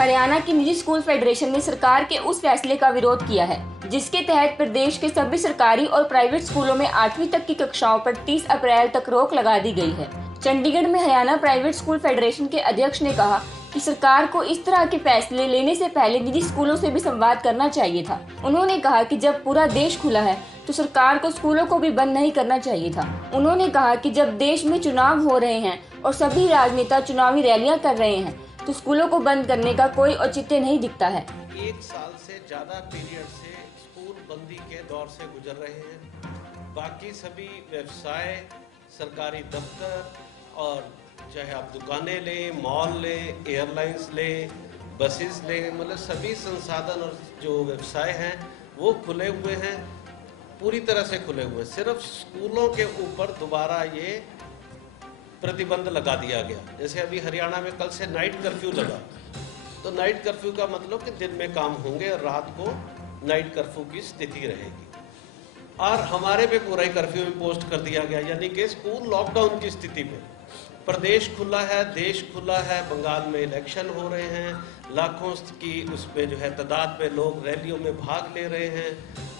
हरियाणा की निजी school federation ने सरकार के उस फैसले का विरोध किया है जिसके तहत प्रदेश के सभी सरकारी और प्राइवेट स्कूलों में 8वीं तक की कक्षाओं पर 30 अप्रैल तक रोक लगा दी गई है। चंडीगढ़ में हरियाणा प्राइवेट स्कूल फेडरेशन के अध्यक्ष ने कहा कि सरकार को इस तरह के फैसले लेने से पहले निजी स्कूलों से भी संवाद करना चाहिए था। उन्होंने कहा कि जब पूरा देश खुला है तो सरकार को स्कूलों को भी बंद नहीं करना चाहिए था। उन्होंने कहा कि जब देश में चुनाव हो रहे हैं और सभी राजनेता चुनावी रैलियां कर रहे हैं तो स्कूलों को बंद करने का कोई औचित्य नहीं दिखता है। 1 साल से ज्यादा पीरियड से स्कूल बंदी के दौर से गुजर रहे हैं। बाकी सभी व्यवसाय, सरकारी दफ्तर और चाहे आप दुकानें लें, मॉल लें, एयरलाइंस लें, बसेस लें, मतलब सभी संसाधन और जो व्यवसाय हैं वो खुले हुए हैं, पूरी तरह से खुले हुए हैं। सिर्फ स्कूलों के ऊपर दोबारा ये प्रतिबंध लगा दिया गया। जैसे अभी हरियाणा में कल से नाइट कर्फ्यू लगा, तो नाइट कर्फ्यू का मतलब कि दिन में काम होंगे और रात को नाइट कर्फ्यू की स्थिति रहेगी। और हमारे पे पूरा ही कर्फ्यू इम्पोज कर दिया गया, यानी कि स्कूल लॉकडाउन की स्थिति में। प्रदेश खुला है, देश खुला है, बंगाल में इलेक्शन हो रहे हैं, लाखों की उसमें जो है तादाद में लोग रैलियों में भाग ले रहे हैं,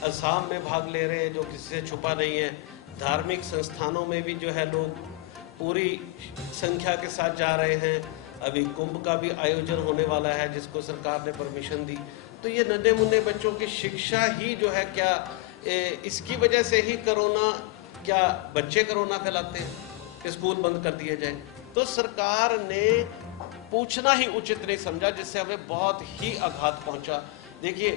असम में भाग ले रहे हैं जो किसी से छुपा नहीं है। धार्मिक संस्थानों में भी जो है लोग पूरी संख्या के साथ जा रहे हैं। अभी कुंभ का भी आयोजन होने वाला है जिसको सरकार ने परमिशन दी। तो ये नन्हे मुन्ने बच्चों की शिक्षा ही जो है क्या इसकी वजह से ही कोरोना, क्या बच्चे कोरोना फैलाते हैं कि स्कूल बंद कर दिए जाए? तो सरकार ने पूछना ही उचित नहीं समझा, जिससे हमें बहुत ही आघात पहुंचा। देखिए,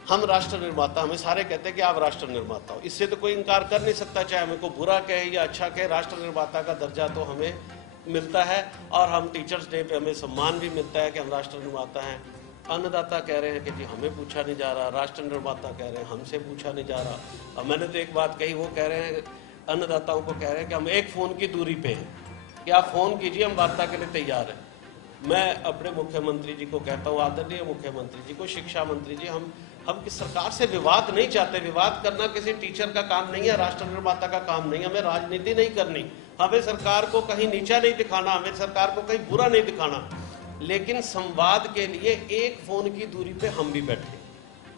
हम राष्ट्र निर्माता, हमें सारे कहते हैं कि आप राष्ट्र निर्माता हो, इससे तो कोई इनकार कर नहीं सकता, चाहे हमें को बुरा कहे या अच्छा कहे। राष्ट्र निर्माता का दर्जा तो हमें मिलता है और हम टीचर्स डे पे हमें सम्मान भी मिलता है कि हम राष्ट्र निर्माता हैं। अन्नदाता कह रहे हैं कि जी हमें पूछा नहीं जा रहा, राष्ट्र निर्माता कह रहे हैं हमसे पूछा नहीं जा रहा। अब मैंने तो एक बात कही, वो कह रहे हैं, अन्नदाताओं को कह रहे हैं कि हम एक फ़ोन की दूरी पे हैं कि आप फ़ोन कीजिए, हम वार्ता के लिए तैयार हैं। मैं अपने मुख्यमंत्री जी को कहता हूँ, आदरणीय मुख्यमंत्री जी को, शिक्षा मंत्री जी, हम किस सरकार से विवाद नहीं चाहते। विवाद करना किसी टीचर का काम नहीं है, राष्ट्र निर्माता का काम नहीं है। हमें राजनीति नहीं करनी, हमें सरकार को कहीं नीचा नहीं दिखाना, हमें सरकार को कहीं बुरा नहीं दिखाना। लेकिन संवाद के लिए एक फ़ोन की दूरी पे हम भी बैठे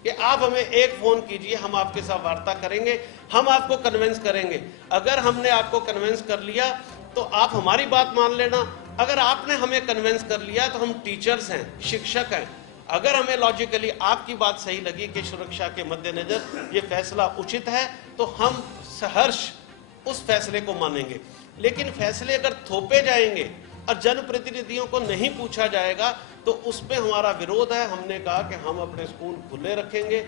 कि आप हमें एक फ़ोन कीजिए, हम आपके साथ वार्ता करेंगे, हम आपको कन्विंस करेंगे। अगर हमने आपको कन्विंस कर लिया तो आप हमारी बात मान लेना। अगर आपने हमें कन्विंस कर लिया तो हम टीचर्स हैं, शिक्षक हैं। अगर हमें लॉजिकली आपकी बात सही लगी कि सुरक्षा के मद्देनजर ये फैसला उचित है तो हम सहर्ष उस फैसले को मानेंगे। लेकिन फैसले अगर थोपे जाएंगे और जनप्रतिनिधियों को नहीं पूछा जाएगा तो उस पर हमारा विरोध है। हमने कहा कि हम अपने स्कूल खुले रखेंगे,